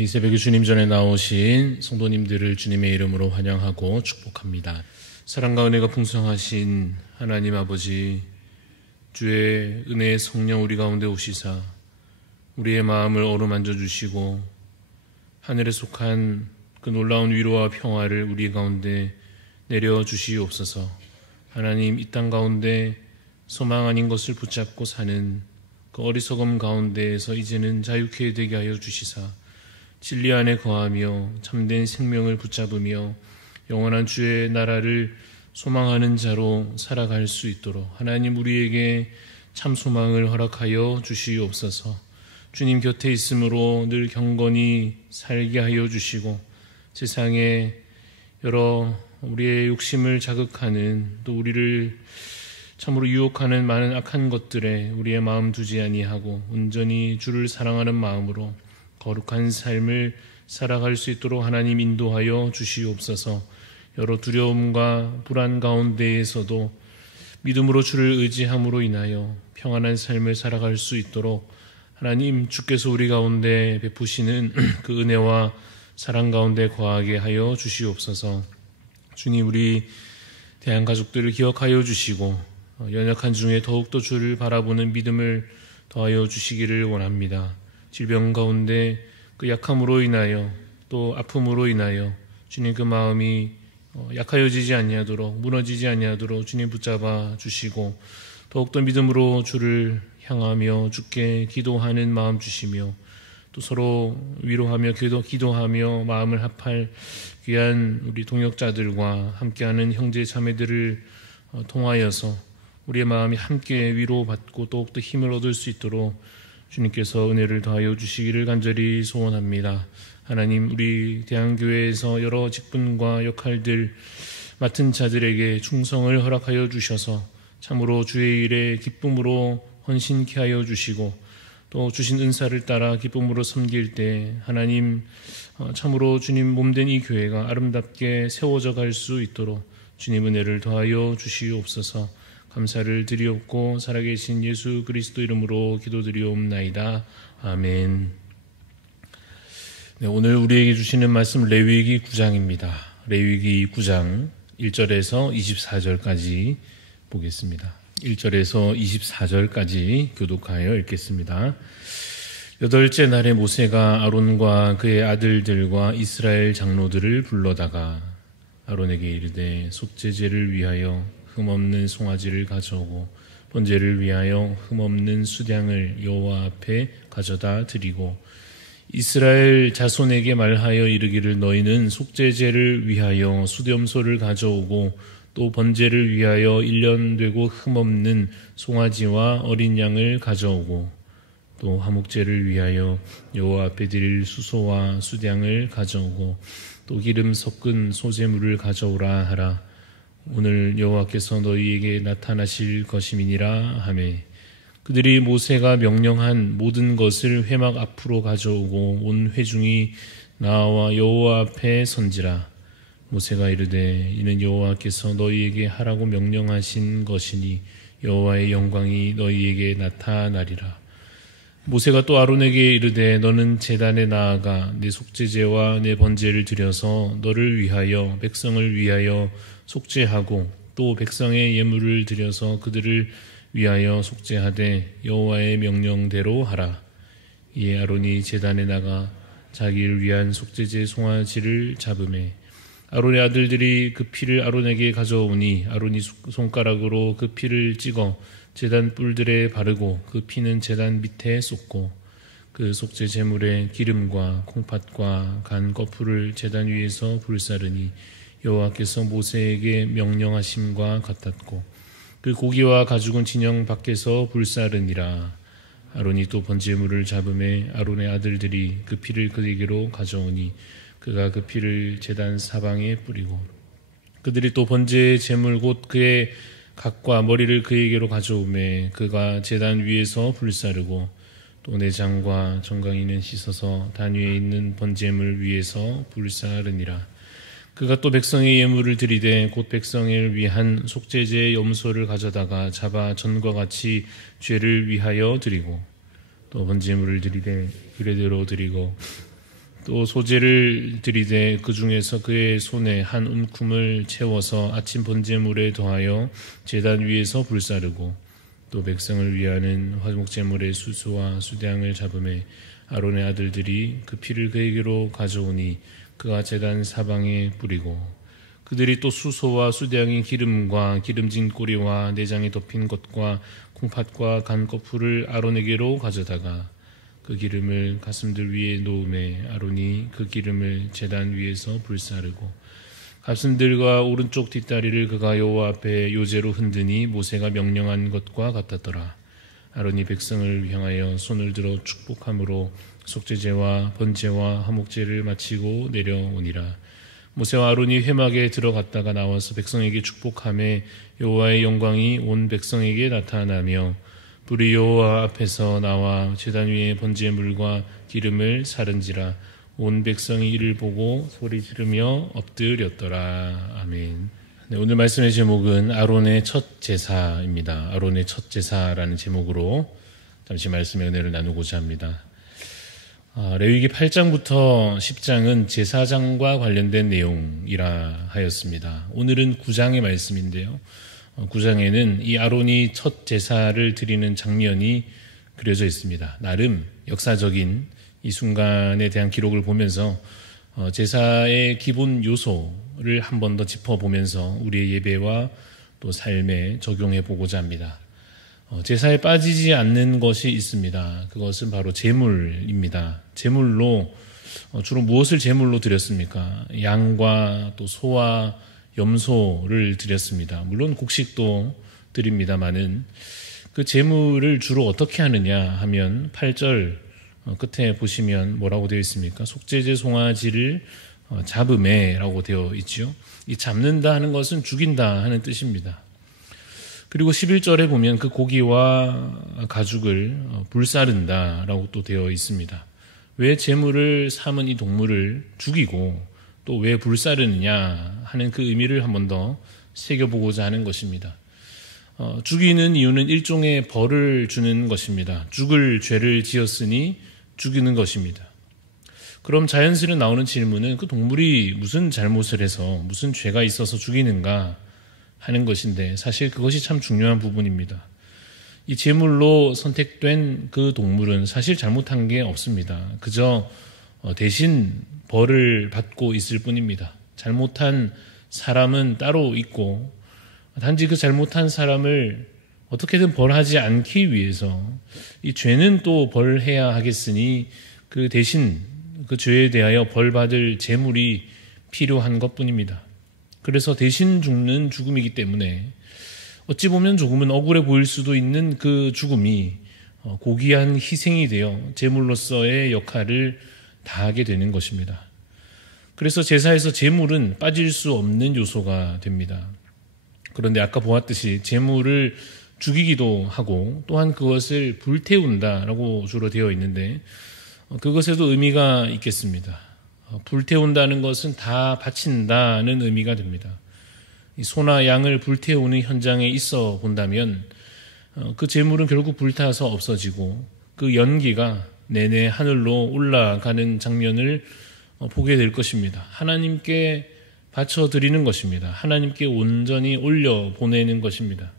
이 새벽에 주님 전에 나오신 성도님들을 주님의 이름으로 환영하고 축복합니다. 사랑과 은혜가 풍성하신 하나님 아버지, 주의 은혜의 성령 우리 가운데 오시사 우리의 마음을 어루만져 주시고 하늘에 속한 그 놀라운 위로와 평화를 우리 가운데 내려주시옵소서. 하나님, 이 땅 가운데 소망 아닌 것을 붙잡고 사는 그 어리석음 가운데에서 이제는 자유케 되게 하여 주시사 진리 안에 거하며 참된 생명을 붙잡으며 영원한 주의 나라를 소망하는 자로 살아갈 수 있도록 하나님 우리에게 참 소망을 허락하여 주시옵소서. 주님 곁에 있으므로 늘 경건히 살게 하여 주시고 세상에 여러 우리의 욕심을 자극하는 또 우리를 참으로 유혹하는 많은 악한 것들에 우리의 마음 두지 아니하고 온전히 주를 사랑하는 마음으로 거룩한 삶을 살아갈 수 있도록 하나님 인도하여 주시옵소서. 여러 두려움과 불안 가운데에서도 믿음으로 주를 의지함으로 인하여 평안한 삶을 살아갈 수 있도록 하나님 주께서 우리 가운데 베푸시는 그 은혜와 사랑 가운데 거하게 하여 주시옵소서. 주님, 우리 대한가족들을 기억하여 주시고 연약한 중에 더욱더 주를 바라보는 믿음을 더하여 주시기를 원합니다. 질병 가운데 그 약함으로 인하여 또 아픔으로 인하여 주님 그 마음이 약하여지지 아니하도록 무너지지 아니하도록 주님 붙잡아 주시고 더욱더 믿음으로 주를 향하며 주께 기도하는 마음 주시며 또 서로 위로하며 기도하며 마음을 합할 귀한 우리 동역자들과 함께하는 형제 자매들을 통하여서 우리의 마음이 함께 위로받고 더욱더 힘을 얻을 수 있도록 주님께서 은혜를 더하여 주시기를 간절히 소원합니다. 하나님, 우리 대한교회에서 여러 직분과 역할들 맡은 자들에게 충성을 허락하여 주셔서 참으로 주의 일에 기쁨으로 헌신케 하여 주시고 또 주신 은사를 따라 기쁨으로 섬길 때 하나님 참으로 주님 몸된 이 교회가 아름답게 세워져 갈 수 있도록 주님 은혜를 더하여 주시옵소서. 감사를 드리옵고 살아계신 예수 그리스도 이름으로 기도드리옵나이다. 아멘. 네, 오늘 우리에게 주시는 말씀 레위기 9장입니다. 레위기 9장 1절에서 24절까지 보겠습니다. 1절에서 24절까지 교독하여 읽겠습니다. 여덟째 날에 모세가 아론과 그의 아들들과 이스라엘 장로들을 불러다가 아론에게 이르되 속죄제를 위하여 흠없는 송아지를 가져오고 번제를 위하여 흠없는 수량을 여호와 앞에 가져다 드리고 이스라엘 자손에게 말하여 이르기를 너희는 속죄제를 위하여 수염소를 가져오고 또 번제를 위하여 1년 되고 흠없는 송아지와 어린 양을 가져오고 또 화목제를 위하여 여호와 앞에 드릴 수소와 수량을 가져오고 또 기름 섞은 소제물을 가져오라 하라. 오늘 여호와께서 너희에게 나타나실 것임이니라 하매 그들이 모세가 명령한 모든 것을 회막 앞으로 가져오고 온 회중이 나와 여호와 앞에 선지라. 모세가 이르되 이는 여호와께서 너희에게 하라고 명령하신 것이니 여호와의 영광이 너희에게 나타나리라. 모세가 또 아론에게 이르되 너는 제단에 나아가 내 속죄제와 내 번제를 드려서 너를 위하여 백성을 위하여 속죄하고 또 백성의 예물을 드려서 그들을 위하여 속죄하되 여호와의 명령대로 하라. 이에 아론이 제단에 나가 자기를 위한 속죄제 송아지를 잡으매 아론의 아들들이 그 피를 아론에게 가져오니 아론이 손가락으로 그 피를 찍어 제단 뿔들에 바르고 그 피는 제단 밑에 쏟고 그 속죄 제물에 기름과 콩팥과 간 거풀을 제단 위에서 불사르니 여호와께서 모세에게 명령하심과 같았고 그 고기와 가죽은 진영 밖에서 불사르니라. 아론이 또 번제물을 잡음에 아론의 아들들이 그 피를 그에게로 가져오니 그가 그 피를 제단 사방에 뿌리고 그들이 또 번제의 제물 곧 그의 각과 머리를 그에게로 가져오매 그가 제단 위에서 불사르고 또 내장과 정강이는 씻어서 단 위에 있는 번제물 위에서 불사르니라. 그가 또 백성의 예물을 드리되 곧 백성을 위한 속죄제의 염소를 가져다가 잡아 전과 같이 죄를 위하여 드리고 또 번제물을 드리되 규례대로 드리고 또 소제를 드리되 그 중에서 그의 손에 한 움큼을 채워서 아침 번제물에 더하여 제단 위에서 불사르고 또 백성을 위하는 화목제물의 수수와 수대향을 잡음에 아론의 아들들이 그 피를 그에게로 가져오니 그가 제단 사방에 뿌리고 그들이 또 수소와 수대향의 기름과 기름진 꼬리와 내장이 덮인 것과 콩팥과 간 거풀을 아론에게로 가져다가 그 기름을 가슴들 위에 놓음에 아론이 그 기름을 제단 위에서 불사르고 가슴들과 오른쪽 뒷다리를 그가 여호와 앞에 요제로 흔드니 모세가 명령한 것과 같았더라. 아론이 백성을 향하여 손을 들어 축복함으로 속죄제와 번제와 화목제를 마치고 내려오니라. 모세와 아론이 회막에 들어갔다가 나와서 백성에게 축복하매 여호와의 영광이 온 백성에게 나타나며 불이 여호와 앞에서 나와 제단 위에 번제물과 기름을 사른지라. 온 백성이 이를 보고 소리 지르며 엎드렸더라. 아멘. 네, 오늘 말씀의 제목은 아론의 첫 제사입니다. 아론의 첫 제사라는 제목으로 잠시 말씀의 은혜를 나누고자 합니다. 레위기 8장부터 10장은 제사장과 관련된 내용이라 하였습니다. 오늘은 9장의 말씀인데요. 9장에는 이 아론이 첫 제사를 드리는 장면이 그려져 있습니다. 나름 역사적인 이 순간에 대한 기록을 보면서 제사의 기본 요소를 한 번 더 짚어보면서 우리의 예배와 또 삶에 적용해 보고자 합니다. 제사에 빠지지 않는 것이 있습니다. 그것은 바로 제물입니다. 제물로 주로 무엇을 제물로 드렸습니까? 양과 또 소와 염소를 드렸습니다. 물론 곡식도 드립니다마는 그 제물을 주로 어떻게 하느냐 하면 8절 끝에 보시면 뭐라고 되어 있습니까? 속죄제 송아지를 잡음에라고 되어 있죠. 이 잡는다 하는 것은 죽인다 하는 뜻입니다. 그리고 11절에 보면 그 고기와 가죽을 불사른다라고 또 되어 있습니다. 왜 제물을 삼은 이 동물을 죽이고 또 왜 불사르느냐 하는 그 의미를 한 번 더 새겨보고자 하는 것입니다. 죽이는 이유는 일종의 벌을 주는 것입니다. 죽을 죄를 지었으니 죽이는 것입니다. 그럼 자연스레 나오는 질문은 그 동물이 무슨 잘못을 해서 무슨 죄가 있어서 죽이는가 하는 것인데 사실 그것이 참 중요한 부분입니다. 이 제물로 선택된 그 동물은 사실 잘못한 게 없습니다. 그저 대신 벌을 받고 있을 뿐입니다. 잘못한 사람은 따로 있고 단지 그 잘못한 사람을 어떻게든 벌하지 않기 위해서 이 죄는 또 벌해야 하겠으니 그 대신 그 죄에 대하여 벌받을 제물이 필요한 것뿐입니다. 그래서 대신 죽는 죽음이기 때문에 어찌 보면 조금은 억울해 보일 수도 있는 그 죽음이 고귀한 희생이 되어 제물로서의 역할을 다하게 되는 것입니다. 그래서 제사에서 제물은 빠질 수 없는 요소가 됩니다. 그런데 아까 보았듯이 제물을 죽이기도 하고 또한 그것을 불태운다라고 주로 되어 있는데 그것에도 의미가 있겠습니다. 불태운다는 것은 다 바친다는 의미가 됩니다. 소나 양을 불태우는 현장에 있어 본다면 그 제물은 결국 불타서 없어지고 그 연기가 내내 하늘로 올라가는 장면을 보게 될 것입니다. 하나님께 바쳐드리는 것입니다. 하나님께 온전히 올려보내는 것입니다.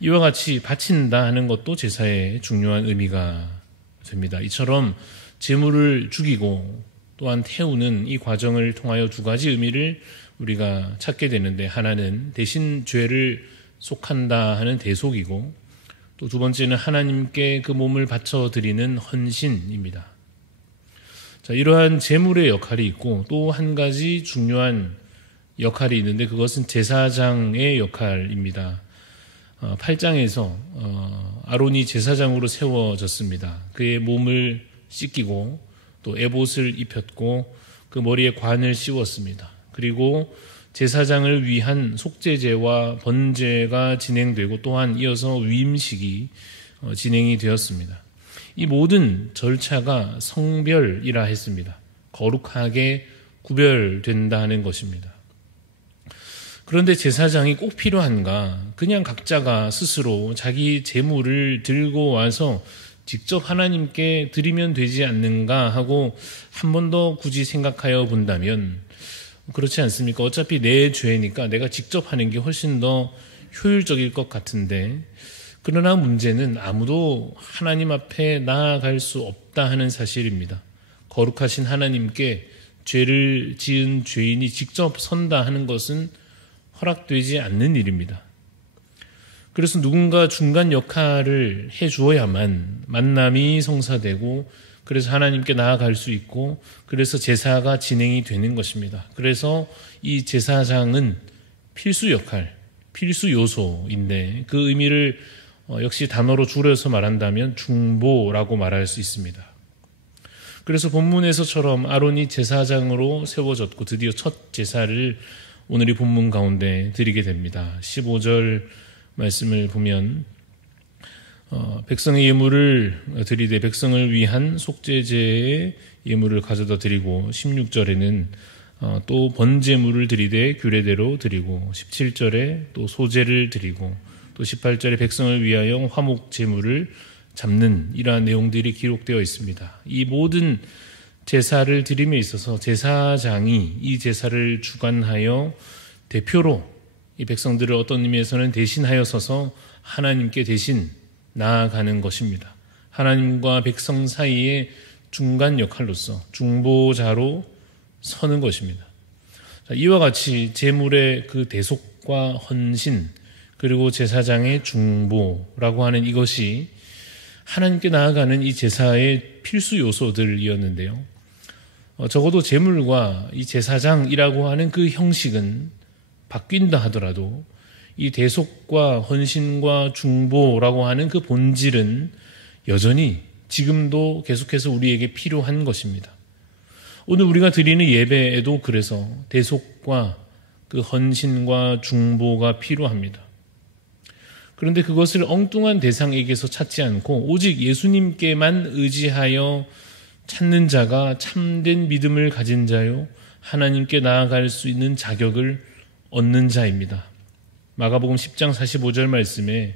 이와 같이 바친다 하는 것도 제사의 중요한 의미가 됩니다. 이처럼 제물을 죽이고 또한 태우는 이 과정을 통하여 두 가지 의미를 우리가 찾게 되는데 하나는 대신 죄를 속한다 하는 대속이고 또 두 번째는 하나님께 그 몸을 바쳐드리는 헌신입니다. 자, 이러한 제물의 역할이 있고 또 한 가지 중요한 역할이 있는데 그것은 제사장의 역할입니다. 8장에서 아론이 제사장으로 세워졌습니다. 그의 몸을 씻기고 또 에봇을 입혔고 그 머리에 관을 씌웠습니다. 그리고 제사장을 위한 속죄제와 번제가 진행되고 또한 이어서 위임식이 진행이 되었습니다. 이 모든 절차가 성별이라 했습니다. 거룩하게 구별된다는 것입니다. 그런데 제사장이 꼭 필요한가? 그냥 각자가 스스로 자기 제물을 들고 와서 직접 하나님께 드리면 되지 않는가 하고 한 번 더 굳이 생각하여 본다면 그렇지 않습니까? 어차피 내 죄니까 내가 직접 하는 게 훨씬 더 효율적일 것 같은데, 그러나 문제는 아무도 하나님 앞에 나아갈 수 없다 하는 사실입니다. 거룩하신 하나님께 죄를 지은 죄인이 직접 선다 하는 것은 허락되지 않는 일입니다. 그래서 누군가 중간 역할을 해주어야만 만남이 성사되고, 그래서 하나님께 나아갈 수 있고, 그래서 제사가 진행이 되는 것입니다. 그래서 이 제사장은 필수 역할, 필수 요소인데, 그 의미를 역시 단어로 줄여서 말한다면 중보라고 말할 수 있습니다. 그래서 본문에서처럼 아론이 제사장으로 세워졌고 드디어 첫 제사를 오늘 이 본문 가운데 드리게 됩니다. 15절 말씀을 보면 백성의 예물을 드리되 백성을 위한 속죄제의 예물을 가져다 드리고, 16절에는 또 번제물을 드리되 규례대로 드리고, 17절에 또 소제를 드리고, 또 18절에 백성을 위하여 화목제물을 잡는 이러한 내용들이 기록되어 있습니다. 이 모든 제사를 드림에 있어서 제사장이 이 제사를 주관하여 대표로 이 백성들을 어떤 의미에서는 대신하여 서서 하나님께 대신 나아가는 것입니다. 하나님과 백성 사이의 중간 역할로서 중보자로 서는 것입니다. 이와 같이 제물의 그 대속과 헌신, 그리고 제사장의 중보라고 하는 이것이 하나님께 나아가는 이 제사의 필수 요소들이었는데요. 적어도 제물과 이 제사장이라고 하는 그 형식은 바뀐다 하더라도 이 대속과 헌신과 중보라고 하는 그 본질은 여전히 지금도 계속해서 우리에게 필요한 것입니다. 오늘 우리가 드리는 예배에도 그래서 대속과 그 헌신과 중보가 필요합니다. 그런데 그것을 엉뚱한 대상에게서 찾지 않고 오직 예수님께만 의지하여 찾는 자가 참된 믿음을 가진 자요, 하나님께 나아갈 수 있는 자격을 얻는 자입니다. 마가복음 10장 45절 말씀에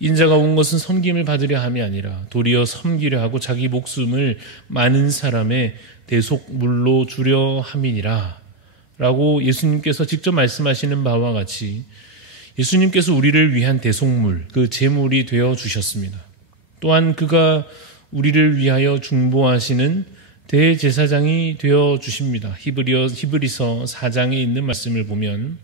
인자가 온 것은 섬김을 받으려 함이 아니라 도리어 섬기려 하고 자기 목숨을 많은 사람의 대속물로 주려 함이니라 라고 예수님께서 직접 말씀하시는 바와 같이 예수님께서 우리를 위한 대속물, 그 제물이 되어 주셨습니다. 또한 그가 우리를 위하여 중보하시는 대제사장이 되어 주십니다. 히브리서 4장에 있는 말씀을 보면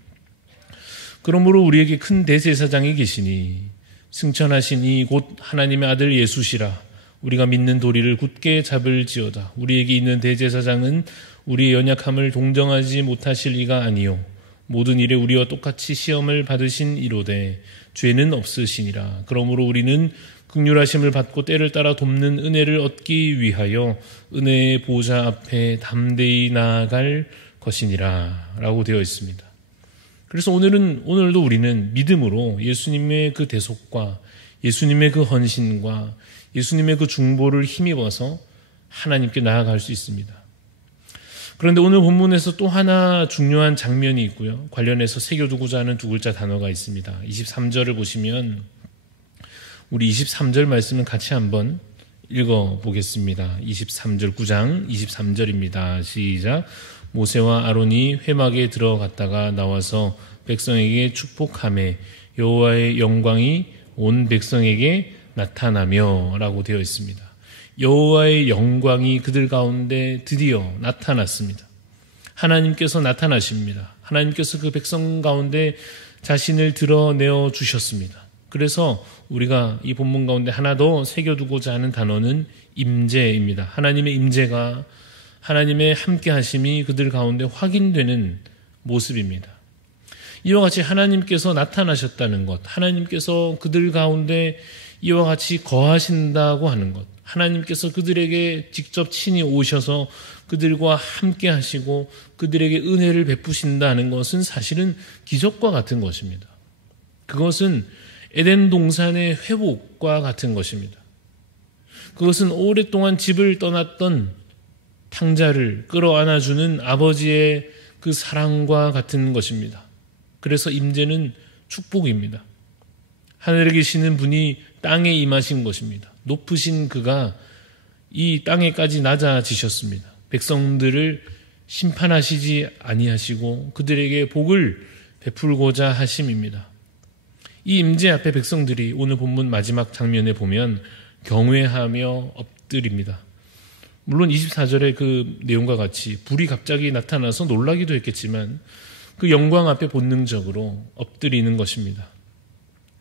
그러므로 우리에게 큰 대제사장이 계시니 승천하시니 곧 하나님의 아들 예수시라. 우리가 믿는 도리를 굳게 잡을지어다. 우리에게 있는 대제사장은 우리의 연약함을 동정하지 못하실 이가 아니요 모든 일에 우리와 똑같이 시험을 받으신 이로되 죄는 없으시니라. 그러므로 우리는 긍휼하심을 받고 때를 따라 돕는 은혜를 얻기 위하여 은혜의 보좌 앞에 담대히 나아갈 것이니라 라고 되어 있습니다. 그래서 오늘도 우리는 믿음으로 예수님의 그 대속과 예수님의 그 헌신과 예수님의 그 중보를 힘입어서 하나님께 나아갈 수 있습니다. 그런데 오늘 본문에서 또 하나 중요한 장면이 있고요. 관련해서 새겨두고자 하는 두 글자 단어가 있습니다. 23절을 보시면 우리 23절 말씀을 같이 한번 읽어보겠습니다. 23절 9장 23절입니다. 시작. 모세와 아론이 회막에 들어갔다가 나와서 백성에게 축복하매 여호와의 영광이 온 백성에게 나타나며 라고 되어 있습니다. 여호와의 영광이 그들 가운데 드디어 나타났습니다. 하나님께서 나타나십니다. 하나님께서 그 백성 가운데 자신을 드러내어 주셨습니다. 그래서 우리가 이 본문 가운데 하나 더 새겨두고자 하는 단어는 임재입니다. 하나님의 임재가, 하나님의 함께하심이 그들 가운데 확인되는 모습입니다. 이와 같이 하나님께서 나타나셨다는 것, 하나님께서 그들 가운데 이와 같이 거하신다고 하는 것, 하나님께서 그들에게 직접 친히 오셔서 그들과 함께 하시고 그들에게 은혜를 베푸신다는 것은 사실은 기적과 같은 것입니다. 그것은 에덴 동산의 회복과 같은 것입니다. 그것은 오랫동안 집을 떠났던 탕자를 끌어안아주는 아버지의 그 사랑과 같은 것입니다. 그래서 임재는 축복입니다. 하늘에 계시는 분이 땅에 임하신 것입니다. 높으신 그가 이 땅에까지 낮아지셨습니다. 백성들을 심판하시지 아니하시고 그들에게 복을 베풀고자 하심입니다. 이 임재 앞에 백성들이 오늘 본문 마지막 장면에 보면 경외하며 엎드립니다. 물론 24절의 그 내용과 같이 불이 갑자기 나타나서 놀라기도 했겠지만 그 영광 앞에 본능적으로 엎드리는 것입니다.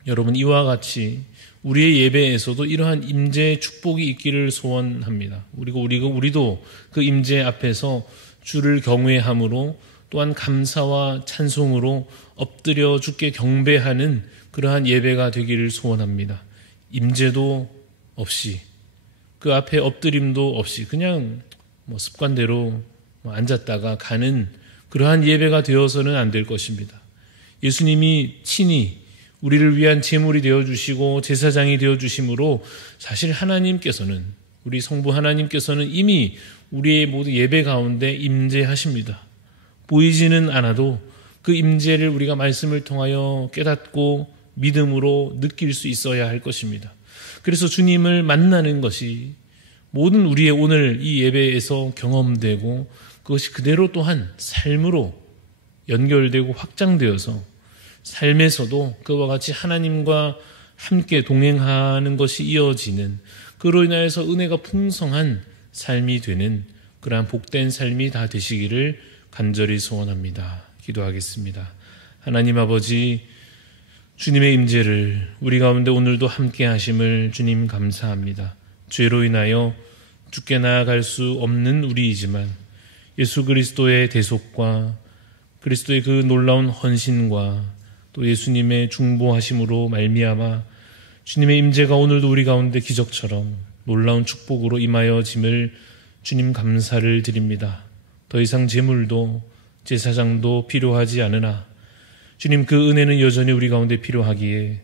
여러분, 이와 같이 우리의 예배에서도 이러한 임재의 축복이 있기를 소원합니다. 우리도 그 임재 앞에서 주를 경외함으로 또한 감사와 찬송으로 엎드려 주께 경배하는 그러한 예배가 되기를 소원합니다. 임재도 없이 그 앞에 엎드림도 없이 그냥 습관대로 앉았다가 가는 그러한 예배가 되어서는 안 될 것입니다. 예수님이 친히 우리를 위한 제물이 되어주시고 제사장이 되어주심으로 사실 하나님께서는, 우리 성부 하나님께서는 이미 우리의 모든 예배 가운데 임재하십니다. 보이지는 않아도 그 임재를 우리가 말씀을 통하여 깨닫고 믿음으로 느낄 수 있어야 할 것입니다. 그래서 주님을 만나는 것이 모든 우리의 오늘 이 예배에서 경험되고 그것이 그대로 또한 삶으로 연결되고 확장되어서 삶에서도 그와 같이 하나님과 함께 동행하는 것이 이어지는, 그로 인하여서 은혜가 풍성한 삶이 되는 그러한 복된 삶이 다 되시기를 간절히 소원합니다. 기도하겠습니다. 하나님 아버지, 주님의 임재를 우리 가운데 오늘도 함께 하심을 주님 감사합니다. 죄로 인하여 주께 나아갈 수 없는 우리이지만 예수 그리스도의 대속과 그리스도의 그 놀라운 헌신과 또 예수님의 중보하심으로 말미암아 주님의 임재가 오늘도 우리 가운데 기적처럼 놀라운 축복으로 임하여짐을 주님 감사를 드립니다. 더 이상 제물도 제사장도 필요하지 않으나 주님, 그 은혜는 여전히 우리 가운데 필요하기에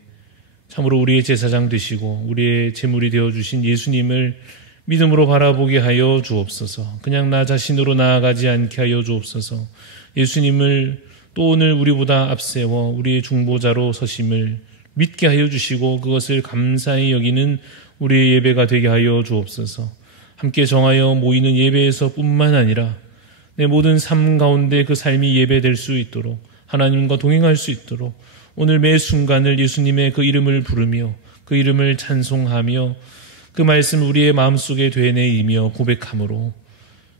참으로 우리의 제사장 되시고 우리의 제물이 되어주신 예수님을 믿음으로 바라보게 하여 주옵소서. 그냥 나 자신으로 나아가지 않게 하여 주옵소서. 예수님을 또 오늘 우리보다 앞세워 우리의 중보자로 서심을 믿게 하여 주시고 그것을 감사히 여기는 우리의 예배가 되게 하여 주옵소서. 함께 정하여 모이는 예배에서 뿐만 아니라 내 모든 삶 가운데 그 삶이 예배될 수 있도록, 하나님과 동행할 수 있도록 오늘 매 순간을 예수님의 그 이름을 부르며 그 이름을 찬송하며 그 말씀 우리의 마음속에 되뇌이며 고백함으로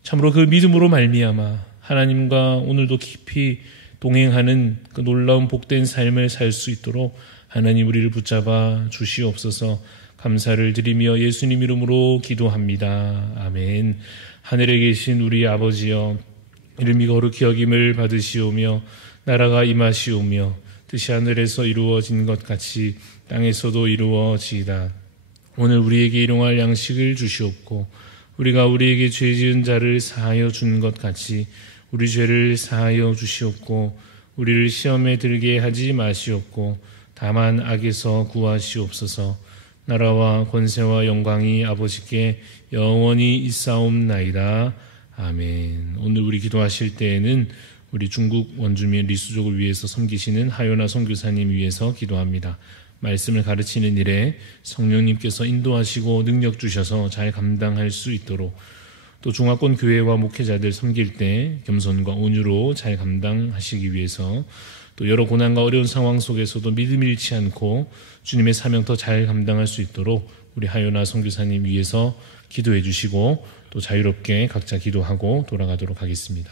참으로 그 믿음으로 말미암아 하나님과 오늘도 깊이 동행하는 그 놀라운 복된 삶을 살 수 있도록 하나님 우리를 붙잡아 주시옵소서. 감사를 드리며 예수님 이름으로 기도합니다. 아멘. 하늘에 계신 우리 아버지여, 이름이 거룩히 여김을 받으시오며 나라가 임하시오며 뜻이 하늘에서 이루어진 것 같이 땅에서도 이루어지이다. 오늘 우리에게 일용할 양식을 주시옵고 우리가 우리에게 죄 지은 자를 사하여 준 것 같이 우리 죄를 사하여 주시옵고 우리를 시험에 들게 하지 마시옵고 다만 악에서 구하시옵소서. 나라와 권세와 영광이 아버지께 영원히 있사옵나이다. 아멘. 오늘 우리 기도하실 때에는 우리 중국 원주민 리수족을 위해서 섬기시는 하요나 선교사님 위해서 기도합니다. 말씀을 가르치는 일에 성령님께서 인도하시고 능력 주셔서 잘 감당할 수 있도록, 또 중화권 교회와 목회자들 섬길 때 겸손과 온유로 잘 감당하시기 위해서, 또 여러 고난과 어려운 상황 속에서도 믿음 잃지 않고 주님의 사명 더 잘 감당할 수 있도록 우리 하요나 선교사님 위해서 기도해 주시고 또 자유롭게 각자 기도하고 돌아가도록 하겠습니다.